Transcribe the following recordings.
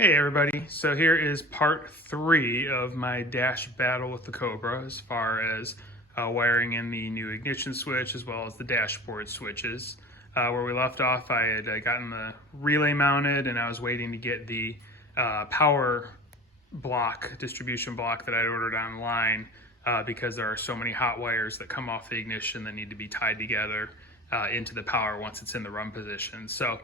Hey everybody, so here is part 3 of my dash battle with the Cobra as far as wiring in the new ignition switch as well as the dashboard switches. Where we left off, I had gotten the relay mounted and I was waiting to get the power block, distribution block that I'd ordered online because there are so many hot wires that come off the ignition that need to be tied together into the power once it's in the run position. So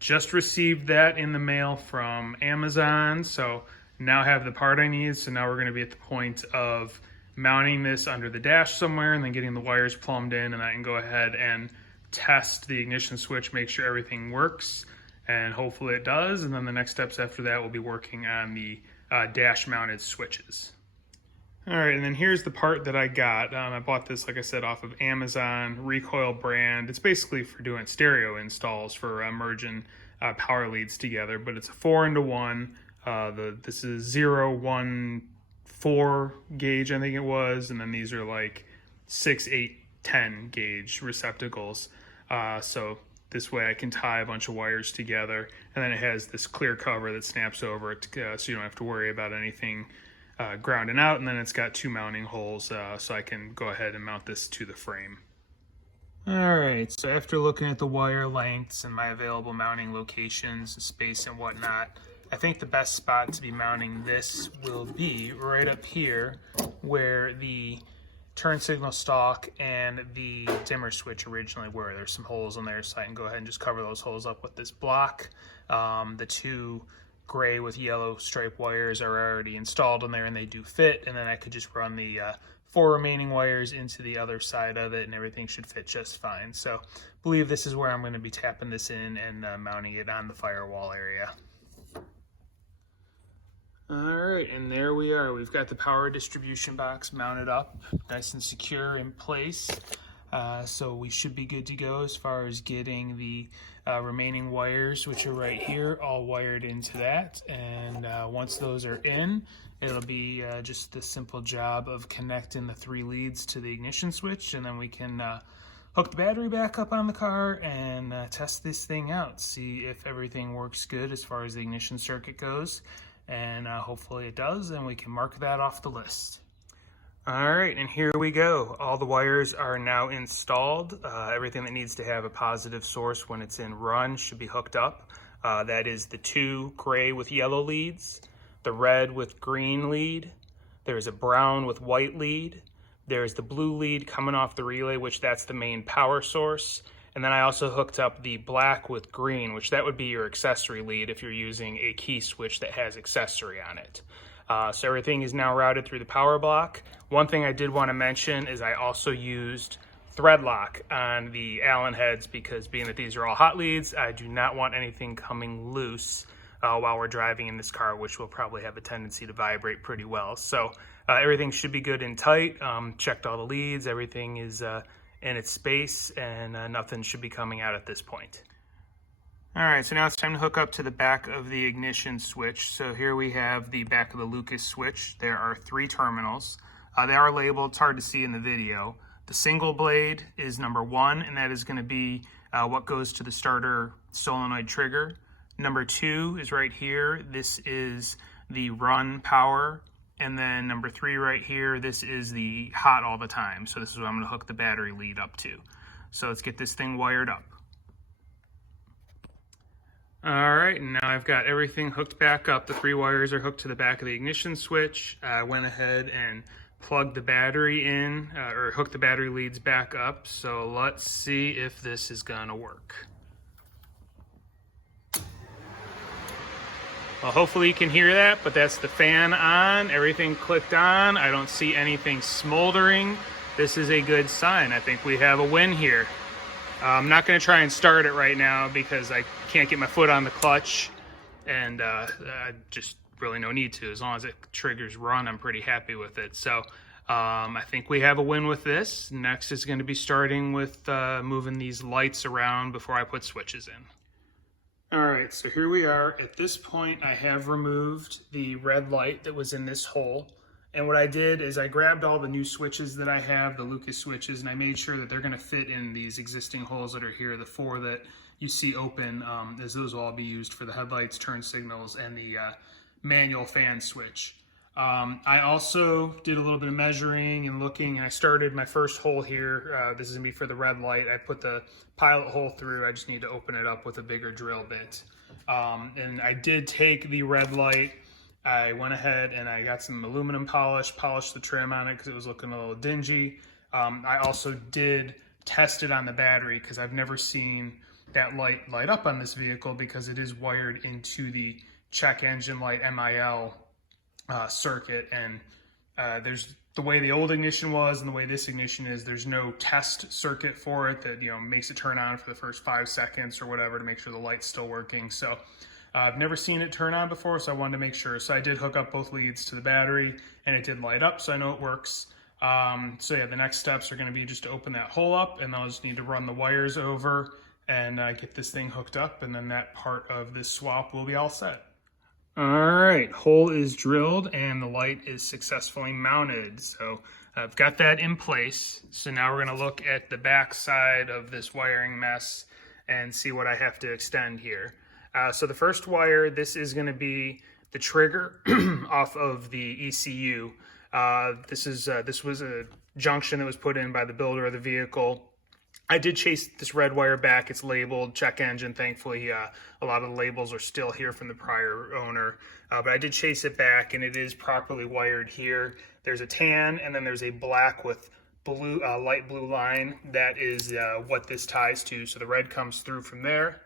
just received that in the mail from Amazon, so now I have the part I need. So now we're going to be at the point of mounting this under the dash somewhere and then getting the wires plumbed in, and I can go ahead and test the ignition switch, make sure everything works, and hopefully it does. And then the next steps after that will be working on the dash mounted switches. All right, and then here's the part that I got. I bought this, like I said, off of Amazon, Recoil brand. It's basically for doing stereo installs for merging power leads together, but it's a 4-into-1. This is 0, 1, 4 gauge, I think it was, and then these are like 6, 8, 10 gauge receptacles. So this way I can tie a bunch of wires together, and then it has this clear cover that snaps over it so you don't have to worry about anything grounding out, and then it's got 2 mounting holes so I can go ahead and mount this to the frame. Alright, so after looking at the wire lengths and my available mounting locations, space and whatnot, I think the best spot to be mounting this will be right up here where the turn signal stalk and the dimmer switch originally were. There's some holes in there, so I can go ahead and just cover those holes up with this block. The 2 gray with yellow stripe wires are already installed in there and they do fit, and then I could just run the 4 remaining wires into the other side of it and everything should fit just fine. So I believe this is where I'm going to be tapping this in and mounting it on the firewall area. Alright, and there we are. We've got the power distribution box mounted up nice and secure in place. So we should be good to go as far as getting the remaining wires, which are right here, all wired into that. And once those are in, it'll be just the simple job of connecting the 3 leads to the ignition switch, and then we can hook the battery back up on the car and test this thing out, see if everything works good as far as the ignition circuit goes. And hopefully it does, and we can mark that off the list. All right, and here we go. All the wires are now installed. Everything that needs to have a positive source when it's in run should be hooked up. That is the 2 gray with yellow leads, the red with green lead, there's a brown with white lead, there's the blue lead coming off the relay, which that's the main power source. And then I also hooked up the black with green, which that would be your accessory lead if you're using a key switch that has accessory on it. So everything is now routed through the power block. One thing I did want to mention is I also used thread lock on the Allen heads because being that these are all hot leads, I do not want anything coming loose while we're driving in this car, which will probably have a tendency to vibrate pretty well. So everything should be good and tight. Checked all the leads, everything is in its space, and nothing should be coming out at this point. All right, so now it's time to hook up to the back of the ignition switch. So here we have the back of the Lucas switch. There are 3 terminals. They are labeled, it's hard to see in the video. The single blade is number 1, and that is going to be what goes to the starter solenoid trigger. Number 2 is right here. This is the run power. And then number 3 right here, this is the hot all the time. So this is what I'm going to hook the battery lead up to. So let's get this thing wired up. All right, and now I've got everything hooked back up. The 3 wires are hooked to the back of the ignition switch. I went ahead and plugged the battery in, or hooked the battery leads back up. So let's see if this is gonna work. Well, hopefully you can hear that, but that's the fan on. Everything clicked on. I don't see anything smoldering. This is a good sign. I think we have a win here. I'm not going to try and start it right now because I can't get my foot on the clutch, and I just really no need to. As long as it triggers run, I'm pretty happy with it. So I think we have a win with this. Next is going to be starting with moving these lights around before I put switches in. All right, so here we are. At this point, I have removed the red light that was in this hole. And what I did is I grabbed all the new switches that I have, the Lucas switches, and I made sure that they're going to fit in these existing holes that are here, the 4 that you see open, as those will all be used for the headlights, turn signals, and the manual fan switch. I also did a little bit of measuring and looking, and I started my first hole here. This is gonna be for the red light. I put the pilot hole through. I just need to open it up with a bigger drill bit. And I did take the red light. I went ahead and I got some aluminum polish, polished the trim on it because it was looking a little dingy. I also did test it on the battery because I've never seen that light up on this vehicle because it is wired into the check engine light MIL circuit, and there's the way the old ignition was and the way this ignition is, there's no test circuit for it that, you know, makes it turn on for the first 5 seconds or whatever to make sure the light's still working. So I've never seen it turn on before, so I wanted to make sure. So I did hook up both leads to the battery and it did light up, so I know it works. So yeah, the next steps are going to be just to open that hole up, and then I'll just need to run the wires over and get this thing hooked up, and then that part of this swap will be all set. All right, hole is drilled and the light is successfully mounted. So I've got that in place. So now we're going to look at the back side of this wiring mess and see what I have to extend here. So the first wire, this is going to be the trigger off of the ECU. This was a junction that was put in by the builder of the vehicle. I did chase this red wire back. It's labeled check engine. Thankfully, a lot of the labels are still here from the prior owner. But I did chase it back, and it is properly wired here. There's a tan, and then there's a black with blue, light blue line. That is what this ties to. So the red comes through from there,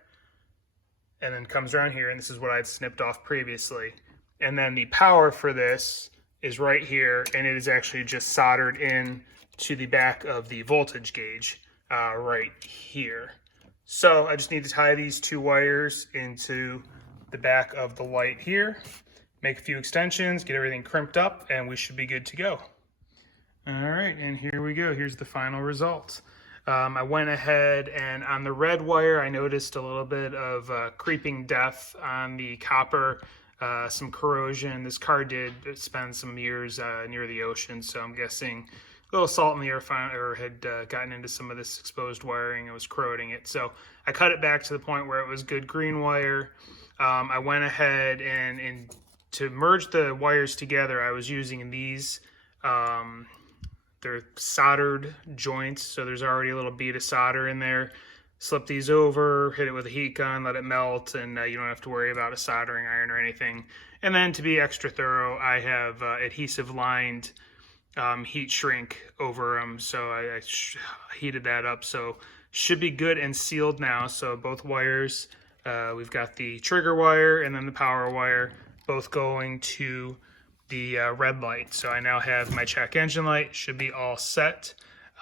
and then comes around here, and this is what I'd snipped off previously. And then the power for this is right here, and it is actually just soldered in to the back of the voltage gauge. Right here. So I just need to tie these 2 wires into the back of the light here, make a few extensions, get everything crimped up, and we should be good to go. All right, and here we go. Here's the final result. I went ahead and on the red wire, I noticed a little bit of creeping death on the copper, some corrosion. This car did spend some years near the ocean, so I'm guessing a little salt in the air had gotten into some of this exposed wiring and was corroding it. So I cut it back to the point where it was good green wire. I went ahead and to merge the wires together, I was using these. They're soldered joints, so there's already a little bead of solder in there. Slip these over, hit it with a heat gun, let it melt, and you don't have to worry about a soldering iron or anything. And then to be extra thorough, I have adhesive lined heat shrink over them, so I heated that up, so should be good and sealed now. So both wires, we've got the trigger wire and then the power wire, both going to the red light. So I now have my check engine light, should be all set,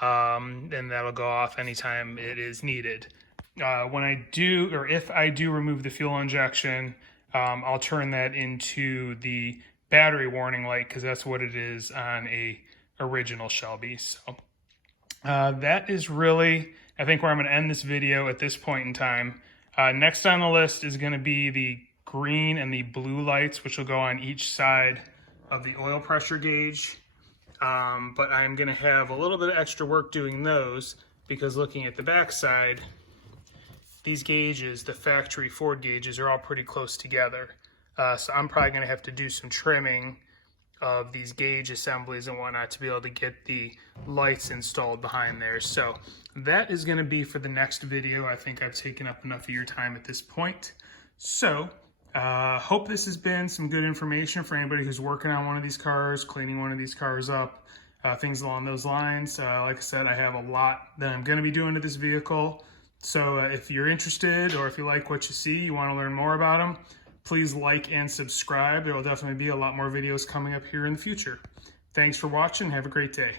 and that'll go off anytime it is needed. When I do, or if I do remove the fuel injection, I'll turn that into the battery warning light because that's what it is on a original Shelby. So that is really, I think, where I'm going to end this video at this point in time. Next on the list is going to be the green and the blue lights, which will go on each side of the oil pressure gauge. But I'm going to have a little bit of extra work doing those because looking at the back side, these gauges, the factory Ford gauges, are all pretty close together. So I'm probably going to have to do some trimming of these gauge assemblies and whatnot to be able to get the lights installed behind there. So that is going to be for the next video. I think I've taken up enough of your time at this point. So hope this has been some good information for anybody who's working on one of these cars, cleaning one of these cars up, things along those lines. Like I said, I have a lot that I'm going to be doing to this vehicle. So if you're interested, or if you like what you see, you want to learn more about them, please like and subscribe. There will definitely be a lot more videos coming up here in the future. Thanks for watching. Have a great day.